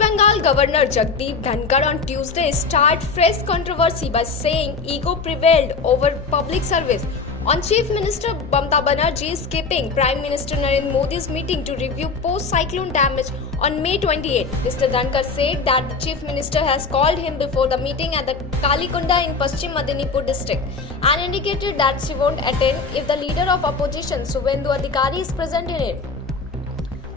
Bengal Governor Jagdeep Dhankar on Tuesday started fresh controversy by saying ego prevailed over public service. On Chief Minister Mamata Banerjee skipping Prime Minister Narendra Modi's meeting to review post-cyclone damage on May 28, Mr. Dhankar said that the Chief Minister has called him before the meeting at the Kalikunda in Paschim Medinipur district and indicated that she won't attend if the leader of opposition Suvendu Adhikari is present in it.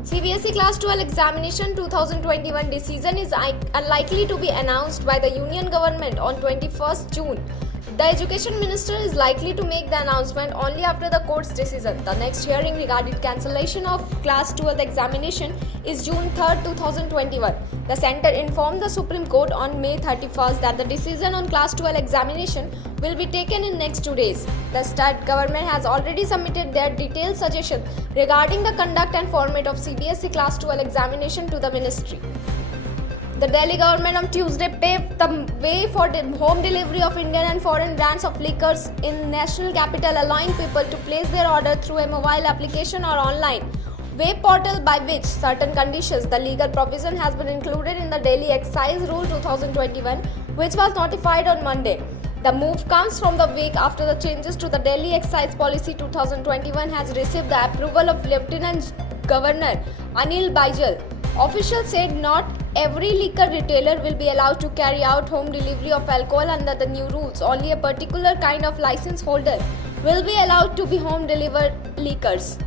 CBSE Class 12 Examination 2021 decision is unlikely to be announced by the Union Government on 21st June. The Education Minister is likely to make the announcement only after the court's decision. The next hearing regarding cancellation of Class 12 examination is June 3, 2021. The centre informed the Supreme Court on May 31st that the decision on Class 12 examination will be taken in next 2 days. The state government has already submitted their detailed suggestion regarding the conduct and format of CBSE Class 12 examination to the ministry. The Delhi government on Tuesday paved the way for the home delivery of Indian and foreign brands of liquors in national capital, allowing people to place their order through a mobile application or online web portal, by which certain conditions. The legal provision has been included in the Delhi Excise Rule 2021, which was notified on Monday. The move comes from the week after the changes to the Delhi Excise Policy 2021 has received the approval of Lieutenant Governor Anil Baijal. Officials said not every liquor retailer will be allowed to carry out home delivery of alcohol under the new rules. Only a particular kind of license holder will be allowed to be home delivered liquors.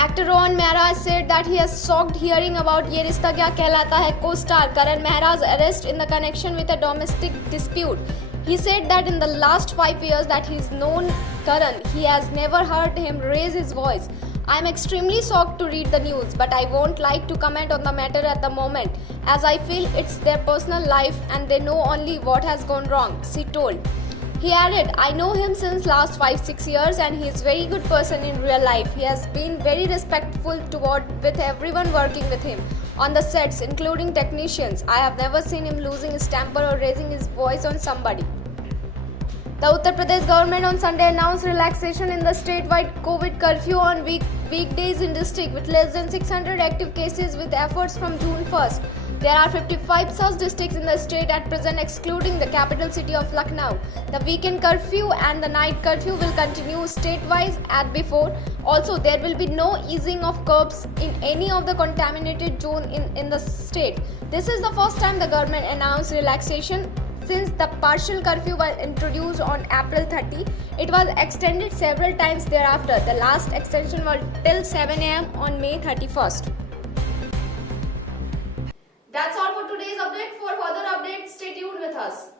Actor Rohan Mehra said that he has shocked hearing about Ye Rishta Kya Kehlata Hai co-star Karan Mehra's arrest in the connection with a domestic dispute. He said that in the last 5 years that he's known Karan, he has never heard him raise his voice. I am extremely shocked to read the news, but I won't like to comment on the matter at the moment, as I feel it's their personal life and they know only what has gone wrong, she told. He added, I know him since last 5-6 years and he is a very good person in real life. He has been very respectful with everyone working with him on the sets, including technicians. I have never seen him losing his temper or raising his voice on somebody. The Uttar Pradesh government on Sunday announced relaxation in the statewide COVID curfew on weekdays in district with less than 600 active cases with efforts from June 1st. There are 55 such districts in the state at present, excluding the capital city of Lucknow. The weekend curfew and the night curfew will continue statewide as before. Also, there will be no easing of curbs in any of the contaminated zone in the state. This is the first time the government announced relaxation since the partial curfew was introduced on April 30. It was extended several times thereafter. The last extension was till 7 am on May 31st. That's all for today's update. For further updates, stay tuned with us.